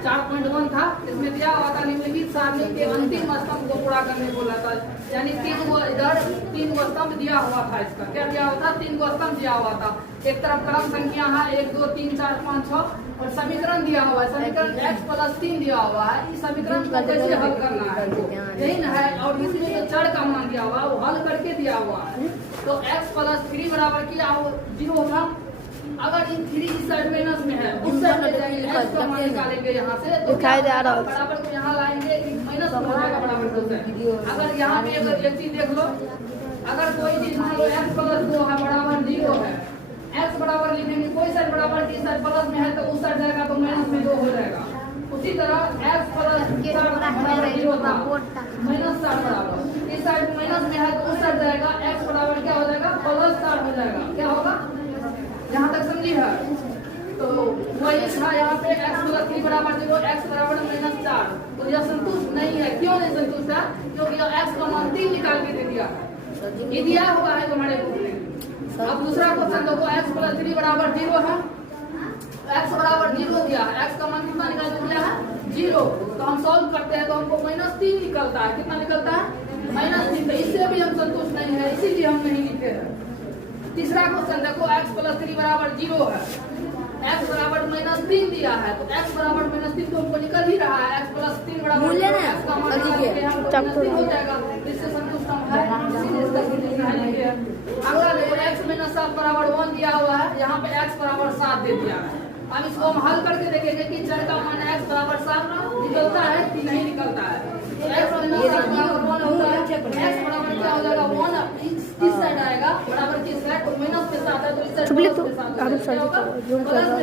4.1 था, इसमें दिया हुआ था निम्नलिखित सारणी के अंतिम स्तंभ को पूरा करने को बोला था। यानी इधर 3 गो स्तंभ दिया हुआ था। इसका क्या दिया हुआ था? 3 गो स्तंभ दिया हुआ था। एक तरफ क्रम संख्या है 1 2 3 4 5 6 और समीकरण दिया हुआ है। समीकरण x + 3 दिया हुआ है। इस समीकरण को कैसे हल करना है यही न है। और इसमें जो चर का मान दिया हुआ है वो हल करके दिया हुआ है। तो x + 3 बराबर क्या 0 होगा। अगर इन 3 इस साइड माइनस में है उस साइड ले जाएंगे, x का मान निकालेंगे यहाँ से तो बराबर को यहाँ लाएंगे माइनस हो जाएगा बराबर 2 से। अगर यहाँ पे अगर एक चीज देख लो, अगर कोई चीज मान लो x + 2 है बराबर 0 है, x बराबर लिखेंगे कोई साइड बराबर की साइड प्लस में है तो उस साइड जाएगा तो माइनस में 2 हो जाएगा। उसी तरह x + 7 बराबर 0 था -7 बराबर इस साइड माइनस में है तो उस साइड जाएगा x बराबर क्या हो जाएगा +7 हो जाएगा। क्या होगा यहाँ तक समझी है। तो वही था यहाँ पे x + 3 बराबर 0 x बराबर -4। तो यह संतुष्ट नहीं है। क्यों नहीं संतुष्ट है? क्योंकि x का मान 3 निकाल के दे दिया है। ये दिया हुआ है तुम्हारे बुक में। अब दूसरा क्वेश्चन देखो x + 3 बराबर 0 है, x बराबर 0 दिया है, x का मान कितना निकाल दिया है 0। तो हम सॉल्व करते हैं तो हमको -3 निकलता है। कितना निकलता है -3। तो इससे भी हम संतुष्ट नहीं है, इसीलिए हम नहीं लिखे हैं। तीसरा क्वेश्चन देखो x + 3 बराबर 0 है, x बराबर -3 दिया है। तो x बराबर -3 तो हमको निकल ही रहा है। x + 3 बराबर x का मान -3 हो जाएगा। इससे संतुष्ट हम है, इसीलिए इसका नहीं लिखे हैं। अगला देखो x - 7 बराबर 1 दिया हुआ है, यहाँ पे x बराबर 7 दे दिया है। अब इसको हम हल करके देखेंगे कि चर का मान x बराबर 7 निकलता है कि नहीं निकलता है। तो x - 7 बराबर 1 होता है, x बराबर क्या हो जाएगा 1 इस साइड आएगा बराबर किस साइड तो माइनस में 7 है तो इस साइड प्लस में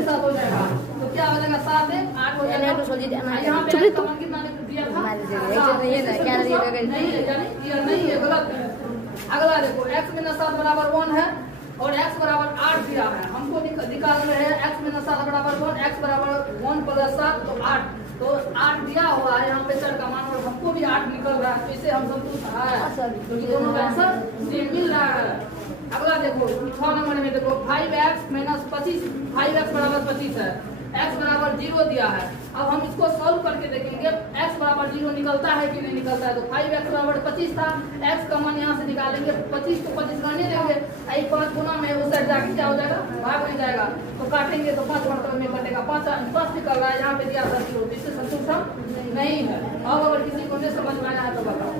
7 हो जाएगा। तो क्या हो जाएगा 7 है 8 हो जाएगा। यहाँ पे का मान कितना दिया था नहीं है, गलत है। अगला देखो x - 7 बराबर 1 है और x बराबर 8 दिया है। हमको निकाल रहे हैं x - 7 बराबर 1 x बराबर 1 + 7 तो 8। तो 8 दिया हुआ है यहाँ पे चर का मान और हमको भी 8 निकल रहा है। तो इसे हम संतुष्ट है क्योंकि दोनों का आंसर सेम मिल रहा है। अगला देखो 6 नंबर में देखो 5x - 25 5x बराबर 25 है, x बराबर 0 दिया है। अब हम इसको सॉल्व करके देखेंगे x बराबर 0 निकलता है कि नहीं निकलता है। तो 5x बराबर 25 था, x का मान यहाँ से निकालेंगे 25 को 25 गणने देंगे 5 गुना में उस साइड जाके क्या हो जाएगा भाग में जाएगा। तो काटेंगे तो 5 मतलब में कटेगा 5 निकल रहा है। यहाँ पे दिया था 0। इससे संतुष्ट नहीं है। अब अगर किसी को नहीं समझ में आया है तो बताओ।